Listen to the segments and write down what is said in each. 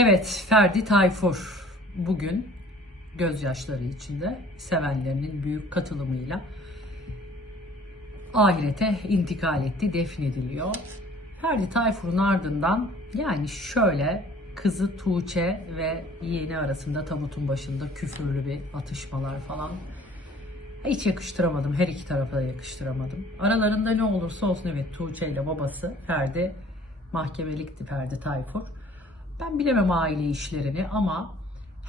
Evet, Ferdi Tayfur bugün gözyaşları içinde sevenlerinin büyük katılımıyla ahirete intikal etti, defnediliyor. Ferdi Tayfur'un ardından yani şöyle kızı Tuğçe ve yeğeni arasında tabutun başında küfürlü bir atışmalar falan. Hiç yakıştıramadım. Her iki tarafa da yakıştıramadım. Aralarında ne olursa olsun evet Tuğçe ile babası Ferdi mahkemelikti Ferdi Tayfur. Ben bilemem aile işlerini ama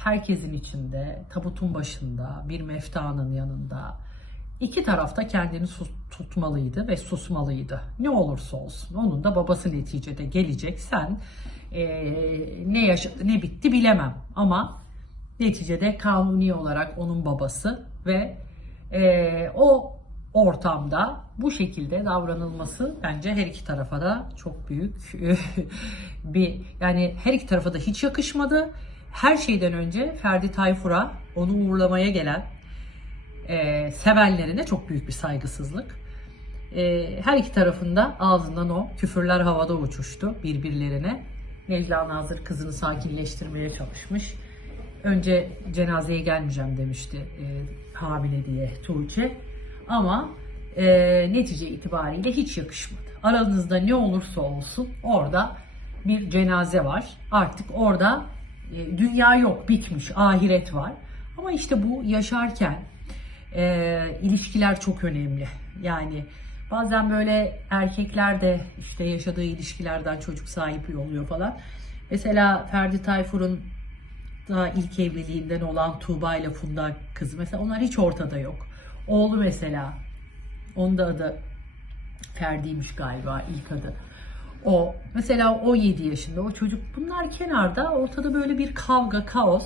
herkesin içinde, tabutun başında, bir meftanın yanında iki tarafta kendini sus- tutmalıydı ve susmalıydı. Ne olursa olsun. Onun da babası neticede gelecek. Sen eee, ne yaşadı ne bitti bilemem ama neticede kanuni olarak onun babası ve eee, o ortamda bu şekilde davranılması bence her iki tarafa da çok büyük bir yani her iki tarafa da hiç yakışmadı. Her şeyden önce Ferdi Tayfur'a onu uğurlamaya gelen e, sevenlerine çok büyük bir saygısızlık. E, her iki tarafında ağzından o küfürler havada uçuştu birbirlerine. Necla Nazır kızını sakinleştirmeye çalışmış. Önce cenazeye gelmeyeceğim demişti e, hamile diye Tuğçe. Ama e, netice itibariyle hiç yakışmadı. Aranızda ne olursa olsun orada bir cenaze var. Artık orada e, dünya yok, bitmiş, ahiret var. Ama işte bu yaşarken e, ilişkiler çok önemli. Yani bazen böyle erkekler de işte yaşadığı ilişkilerden çocuk sahibi oluyor falan. Mesela Ferdi Tayfur'un daha ilk evliliğinden olan Tuğba ile Funda kızı mesela onlar hiç ortada yok. Oğlu mesela onun da adı Ferdi'ymiş galiba ilk adı. O mesela o 7 yaşında o çocuk bunlar kenarda ortada böyle bir kavga kaos.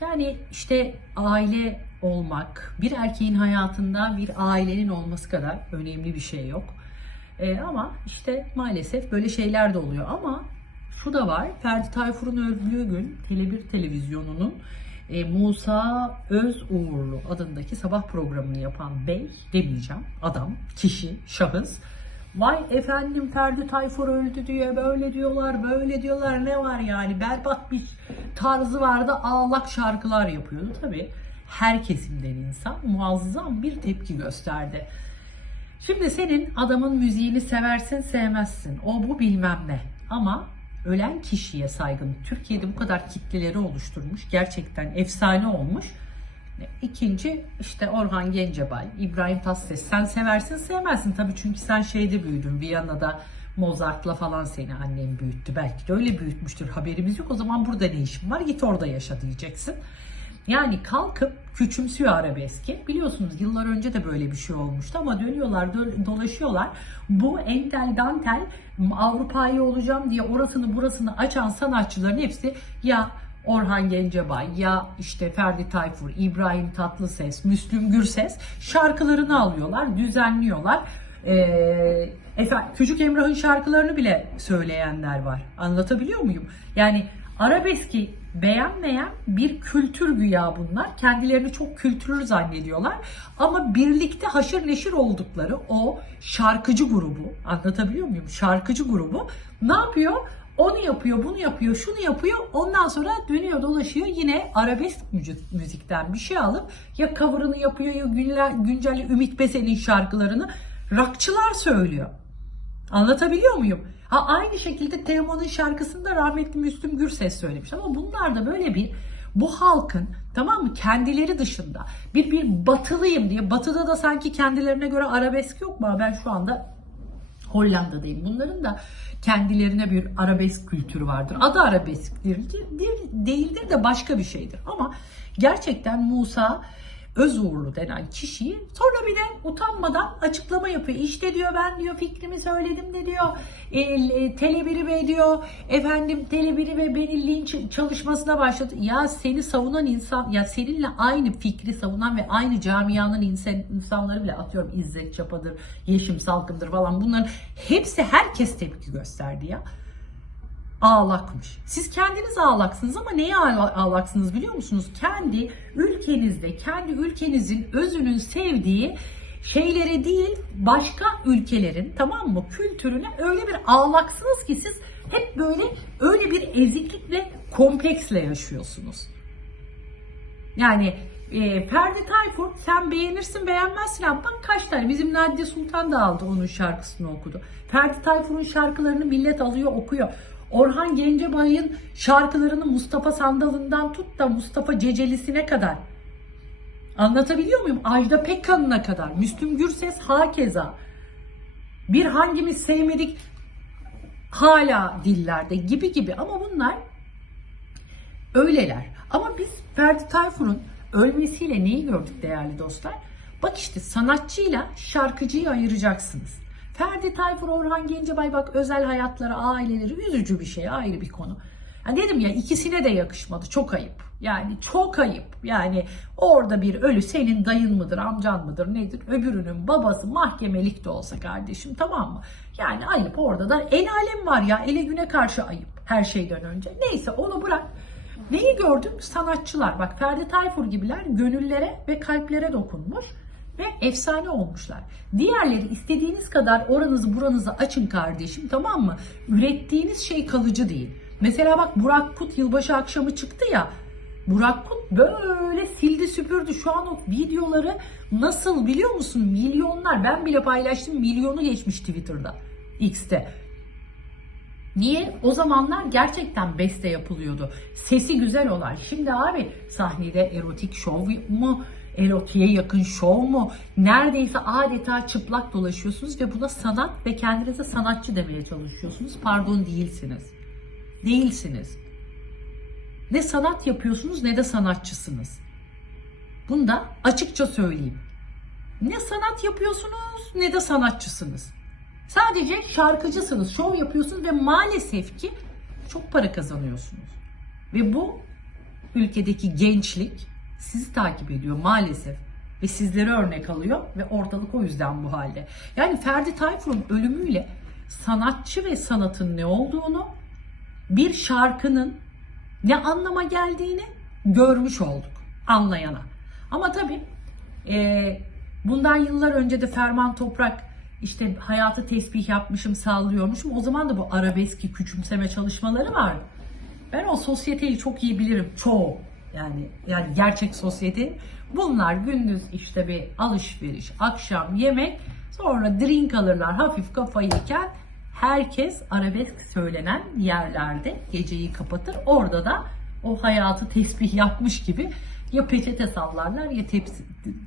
Yani işte aile olmak bir erkeğin hayatında bir ailenin olması kadar önemli bir şey yok. Ee, ama işte maalesef böyle şeyler de oluyor ama şu da var Ferdi Tayfur'un öldüğü gün Tele1 televizyonunun e, Musa Özuğurlu adındaki sabah programını yapan bey demeyeceğim adam, kişi, şahıs Vay efendim Ferdi Tayfur öldü diye böyle diyorlar, böyle diyorlar ne var yani berbat bir tarzı vardı ağlak şarkılar yapıyordu. Tabi her kesimden insan muazzam bir tepki gösterdi. Şimdi senin adamın müziğini seversin sevmezsin o bu bilmem ne ama ölen kişiye saygın Türkiye'de bu kadar kitleleri oluşturmuş gerçekten efsane olmuş. İkinci işte Orhan Gencebay, İbrahim Tatlıses. Sen seversin sevmezsin tabii çünkü sen şeyde büyüdün. Viyana'da Mozart'la falan seni annem büyüttü. Belki de öyle büyütmüştür haberimiz yok. O zaman burada ne işin var? Git orada yaşa diyeceksin. Yani kalkıp küçümsüyor arabeski. Biliyorsunuz yıllar önce de böyle bir şey olmuştu ama dönüyorlar dö- dolaşıyorlar. Bu entel dantel Avrupa'yı olacağım diye orasını burasını açan sanatçıların hepsi ya Orhan Gencebay ya işte Ferdi Tayfur, İbrahim Tatlıses, Müslüm Gürses şarkılarını alıyorlar, düzenliyorlar. Ee, efendim, Küçük Emrah'ın şarkılarını bile söyleyenler var. Anlatabiliyor muyum? Yani arabeski beğenmeyen bir kültür güya bunlar. Kendilerini çok kültürlü zannediyorlar. Ama birlikte haşır neşir oldukları o şarkıcı grubu, anlatabiliyor muyum? Şarkıcı grubu ne yapıyor? Onu yapıyor, bunu yapıyor, şunu yapıyor. Ondan sonra dönüyor dolaşıyor yine arabesk müzik- müzikten bir şey alıp ya cover'ını yapıyor ya güncel, güncel Ümit Besen'in şarkılarını rockçılar söylüyor. Anlatabiliyor muyum? Ha aynı şekilde Teoman'ın şarkısında rahmetli Müslüm Gürses söylemiş ama bunlar da böyle bir bu halkın tamam mı kendileri dışında bir bir batılıyım diye batıda da sanki kendilerine göre arabesk yok mu? Ben şu anda Hollanda'dayım. Bunların da kendilerine bir arabesk kültürü vardır. Adı arabesktir değil- değildir de başka bir şeydir. Ama gerçekten Musa Özuğurlu denen kişiyi sonra bir de utanmadan açıklama yapıyor. İşte diyor ben diyor fikrimi söyledim de diyor e, e, Tele1'i ve diyor efendim Tele1'i ve beni linç çalışmasına başladı. Ya seni savunan insan ya seninle aynı fikri savunan ve aynı camianın insan, insanları bile atıyorum İzzet Çapa'dır, Yeşim Salkım'dır falan bunların hepsi herkes tepki gösterdi ya ağlakmış. Siz kendiniz ağlaksınız ama neye ağla- ağlaksınız biliyor musunuz? Kendi ülkenizde, kendi ülkenizin özünün sevdiği şeylere değil başka ülkelerin tamam mı kültürüne öyle bir ağlaksınız ki siz hep böyle öyle bir eziklik ve kompleksle yaşıyorsunuz. Yani e, Ferdi Tayfur sen beğenirsin beğenmezsin ama bak kaç tane bizim Nadide Sultan da aldı onun şarkısını okudu. Ferdi Tayfur'un şarkılarını millet alıyor okuyor. Orhan Gencebay'ın şarkılarını Mustafa Sandal'ından tut da Mustafa Cecelisine kadar. Anlatabiliyor muyum? Ajda Pekkan'ına kadar. Müslüm Gürses hakeza. Bir hangimiz sevmedik hala dillerde gibi gibi ama bunlar öyleler. Ama biz Ferdi Tayfur'un ölmesiyle neyi gördük değerli dostlar? Bak işte sanatçıyla şarkıcıyı ayıracaksınız. Ferdi Tayfur, Orhan Gencebay bak özel hayatları, aileleri üzücü bir şey, ayrı bir konu. Yani dedim ya ikisine de yakışmadı. Çok ayıp. Yani çok ayıp. Yani orada bir ölü senin dayın mıdır, amcan mıdır, nedir? Öbürünün babası mahkemelik de olsa kardeşim tamam mı? Yani ayıp orada da el alem var ya. Ele güne karşı ayıp her şeyden önce. Neyse onu bırak. Neyi gördüm? Sanatçılar. Bak Ferdi Tayfur gibiler gönüllere ve kalplere dokunmuş ve efsane olmuşlar. Diğerleri istediğiniz kadar oranızı buranızı açın kardeşim tamam mı? Ürettiğiniz şey kalıcı değil. Mesela bak Burak Kut yılbaşı akşamı çıktı ya. Burak Kut böyle sildi süpürdü. Şu an o videoları nasıl biliyor musun? Milyonlar. Ben bile paylaştım. Milyonu geçmiş Twitter'da. X'te. Niye? O zamanlar gerçekten beste yapılıyordu. Sesi güzel olan. Şimdi abi sahnede erotik şov mu? Erotiğe yakın şov mu? Neredeyse adeta çıplak dolaşıyorsunuz ve buna sanat ve kendinize sanatçı demeye çalışıyorsunuz. Pardon değilsiniz. Değilsiniz. Ne sanat yapıyorsunuz ne de sanatçısınız. Bunu da açıkça söyleyeyim. Ne sanat yapıyorsunuz ne de sanatçısınız. Sadece şarkıcısınız, şov yapıyorsunuz ve maalesef ki çok para kazanıyorsunuz. Ve bu ülkedeki gençlik sizi takip ediyor maalesef. Ve sizlere örnek alıyor ve ortalık o yüzden bu halde. Yani Ferdi Tayfur'un ölümüyle sanatçı ve sanatın ne olduğunu, bir şarkının ne anlama geldiğini görmüş olduk anlayana. Ama tabii e, bundan yıllar önce de Ferman Toprak işte hayatı tesbih yapmışım sallıyormuşum. O zaman da bu arabeski küçümseme çalışmaları vardı. Ben o sosyeteyi çok iyi bilirim. Çoğu. Yani yani gerçek sosyete. Bunlar gündüz işte bir alışveriş, akşam yemek, sonra drink alırlar hafif kafayı yıken herkes arabesk söylenen yerlerde geceyi kapatır. Orada da o hayatı tesbih yapmış gibi ya peçete sallarlar ya tepsi,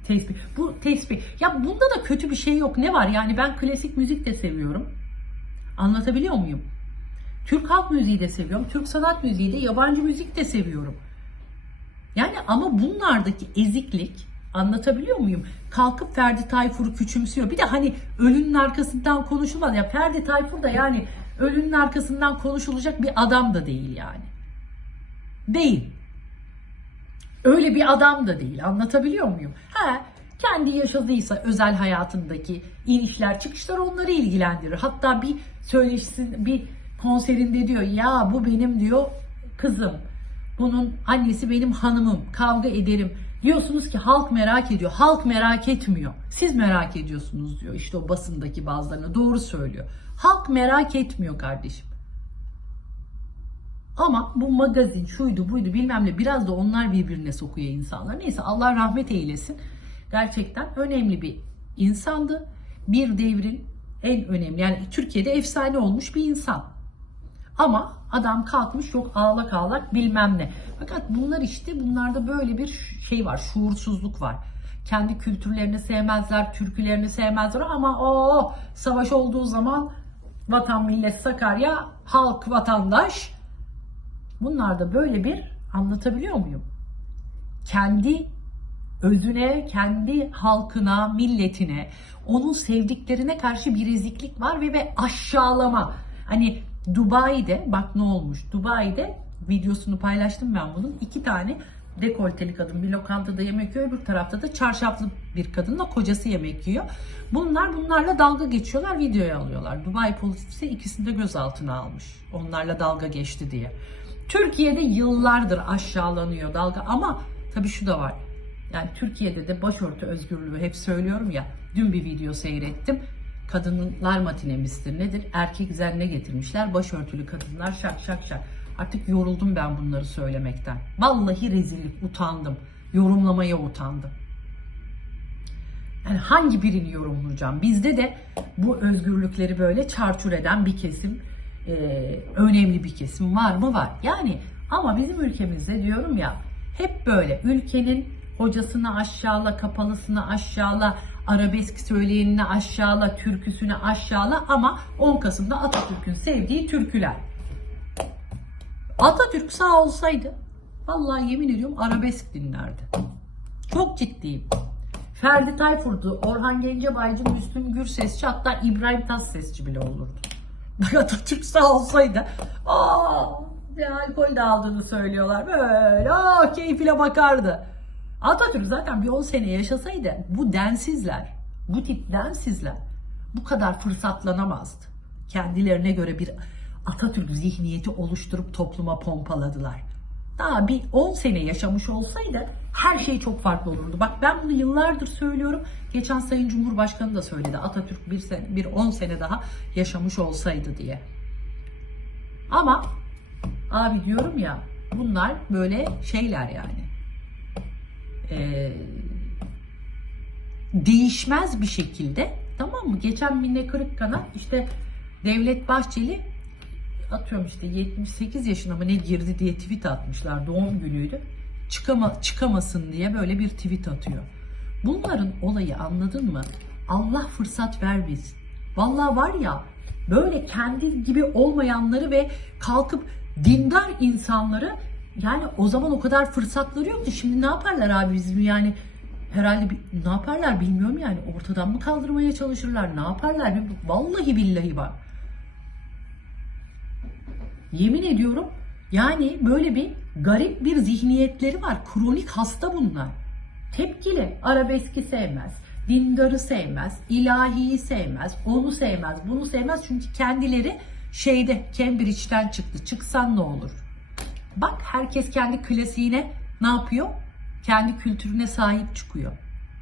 tesbih. Bu tesbih. Ya bunda da kötü bir şey yok. Ne var? Yani ben klasik müzik de seviyorum. Anlatabiliyor muyum? Türk halk müziği de seviyorum. Türk sanat müziği de, yabancı müzik de seviyorum. Yani ama bunlardaki eziklik anlatabiliyor muyum? Kalkıp Ferdi Tayfur'u küçümsüyor. Bir de hani ölünün arkasından konuşulmaz. Ya Ferdi Tayfur da yani ölünün arkasından konuşulacak bir adam da değil yani. Değil. Öyle bir adam da değil. Anlatabiliyor muyum? Ha, kendi yaşadıysa özel hayatındaki inişler çıkışlar onları ilgilendirir. Hatta bir söyleşisin bir konserinde diyor ya bu benim diyor kızım. Bunun annesi benim hanımım. Kavga ederim. Diyorsunuz ki halk merak ediyor. Halk merak etmiyor. Siz merak ediyorsunuz diyor. İşte o basındaki bazılarına doğru söylüyor. Halk merak etmiyor kardeşim. Ama bu magazin şuydu buydu bilmem ne biraz da onlar birbirine sokuyor insanlar. Neyse Allah rahmet eylesin. Gerçekten önemli bir insandı. Bir devrin en önemli yani Türkiye'de efsane olmuş bir insan. Ama adam kalkmış çok ağlak ağlak bilmem ne. Fakat bunlar işte bunlarda böyle bir şey var şuursuzluk var. Kendi kültürlerini sevmezler, türkülerini sevmezler ama o savaş olduğu zaman vatan millet Sakarya, halk vatandaş Bunlarda böyle bir anlatabiliyor muyum? Kendi özüne, kendi halkına, milletine, onun sevdiklerine karşı bir eziklik var ve ve aşağılama. Hani Dubai'de bak ne olmuş? Dubai'de videosunu paylaştım ben bunun. iki tane dekolteli kadın bir lokantada yemek yiyor. Öbür tarafta da çarşaflı bir kadınla kocası yemek yiyor. Bunlar bunlarla dalga geçiyorlar. Videoya alıyorlar. Dubai polisi ikisini de gözaltına almış. Onlarla dalga geçti diye. Türkiye'de yıllardır aşağılanıyor dalga ama tabii şu da var. Yani Türkiye'de de başörtü özgürlüğü hep söylüyorum ya. Dün bir video seyrettim. Kadınlar matine midir nedir? Erkek zenne getirmişler. Başörtülü kadınlar şak şak şak. Artık yoruldum ben bunları söylemekten. Vallahi rezillik utandım. Yorumlamaya utandım. Yani hangi birini yorumlayacağım? Bizde de bu özgürlükleri böyle çarçur eden bir kesim, e, önemli bir kesim var mı? Var. Yani ama bizim ülkemizde diyorum ya hep böyle ülkenin hocasını aşağıla, kapalısını aşağıla, arabesk söyleyenini aşağıla, türküsünü aşağıla ama 10 Kasım'da Atatürk'ün sevdiği türküler. Atatürk sağ olsaydı vallahi yemin ediyorum arabesk dinlerdi. Çok ciddiyim. Ferdi Tayfur'du, Orhan Gencebaycı, Müslüm Gürsesçi hatta İbrahim Tatlısesçi bile olurdu. Bak Atatürk sağ olsaydı aa, alkol de aldığını söylüyorlar. Böyle aa, keyfine bakardı. Atatürk zaten bir 10 sene yaşasaydı bu densizler, bu tip densizler bu kadar fırsatlanamazdı. Kendilerine göre bir Atatürk zihniyeti oluşturup topluma pompaladılar. Daha bir 10 sene yaşamış olsaydı her şey çok farklı olurdu. Bak ben bunu yıllardır söylüyorum. Geçen Sayın Cumhurbaşkanı da söyledi. Atatürk bir, sene, bir 10 sene daha yaşamış olsaydı diye. Ama abi diyorum ya bunlar böyle şeyler yani. Ee, değişmez bir şekilde tamam mı? Geçen Mine Kırıkkan'a işte Devlet Bahçeli atıyorum işte 78 yaşına mı ne girdi diye tweet atmışlar. Doğum günüydü. Çıkama, çıkamasın diye böyle bir tweet atıyor. Bunların olayı anladın mı? Allah fırsat vermesin. Vallahi var ya böyle kendi gibi olmayanları ve kalkıp dindar insanları yani o zaman o kadar fırsatları yoktu. Şimdi ne yaparlar abi bizim yani herhalde ne yaparlar bilmiyorum yani ortadan mı kaldırmaya çalışırlar ne yaparlar vallahi billahi bak. Yemin ediyorum yani böyle bir garip bir zihniyetleri var. Kronik hasta bunlar. Tepkili. Arabeski sevmez. Dindarı sevmez. ilahiyi sevmez. Onu sevmez. Bunu sevmez. Çünkü kendileri şeyde Cambridge'den çıktı. Çıksan ne olur? Bak herkes kendi klasiğine ne yapıyor? Kendi kültürüne sahip çıkıyor.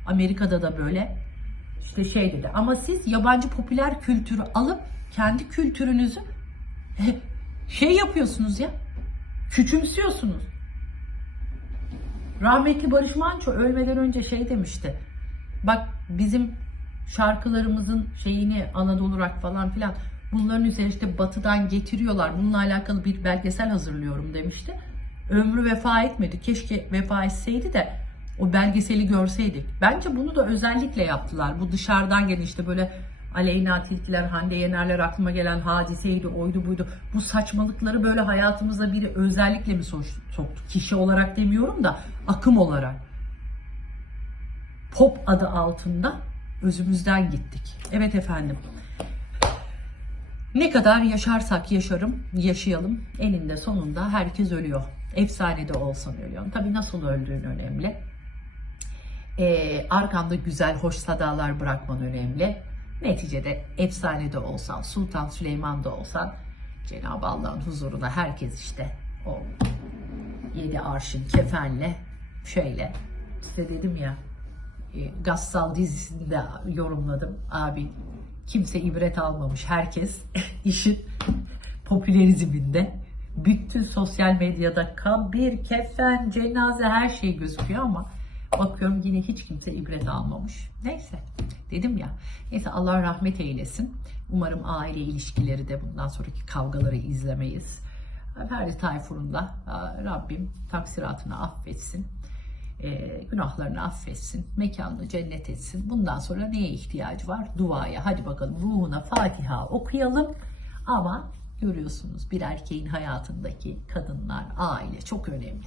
Amerika'da da böyle. İşte şey dedi. Ama siz yabancı popüler kültürü alıp kendi kültürünüzü şey yapıyorsunuz ya. Küçümsüyorsunuz. Rahmetli Barış Manço ölmeden önce şey demişti. Bak bizim şarkılarımızın şeyini Anadolu rock falan filan bunların üzerine işte batıdan getiriyorlar. Bununla alakalı bir belgesel hazırlıyorum demişti. Ömrü vefa etmedi. Keşke vefa etseydi de o belgeseli görseydik. Bence bunu da özellikle yaptılar. Bu dışarıdan gelen işte böyle Aleyna Tilkiler, Hande Yenerler aklıma gelen hadiseydi, oydu buydu. Bu saçmalıkları böyle hayatımıza biri özellikle mi soktu? Kişi olarak demiyorum da akım olarak. Pop adı altında özümüzden gittik. Evet efendim. Ne kadar yaşarsak yaşarım, yaşayalım. Eninde sonunda herkes ölüyor. Efsanede olsan ölüyor. Tabii nasıl öldüğün önemli. Ee, arkanda güzel, hoş sadalar bırakman önemli. Neticede efsanede olsan, Sultan Süleyman'da olsan Cenab-ı Allah'ın huzuruna herkes işte o yedi arşın kefenle şöyle size dedim ya e, Gassal dizisinde yorumladım abi kimse ibret almamış herkes işin popülerizminde bütün sosyal medyada kabir, kefen, cenaze her şey gözüküyor ama bakıyorum yine hiç kimse ibret almamış. Neyse dedim ya. Neyse Allah rahmet eylesin. Umarım aile ilişkileri de bundan sonraki kavgaları izlemeyiz. Ferdi Tayfur'un da Rabbim taksiratını affetsin. E, günahlarını affetsin. Mekanını cennet etsin. Bundan sonra neye ihtiyacı var? Duaya. Hadi bakalım ruhuna Fatiha okuyalım. Ama görüyorsunuz bir erkeğin hayatındaki kadınlar, aile çok önemli.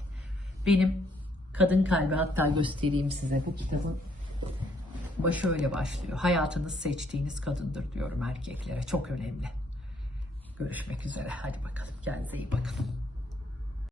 Benim kadın kalbi hatta göstereyim size bu kitabın başı öyle başlıyor. Hayatınız seçtiğiniz kadındır diyorum erkeklere. Çok önemli. Görüşmek üzere. Hadi bakalım. Kendinize iyi bakın.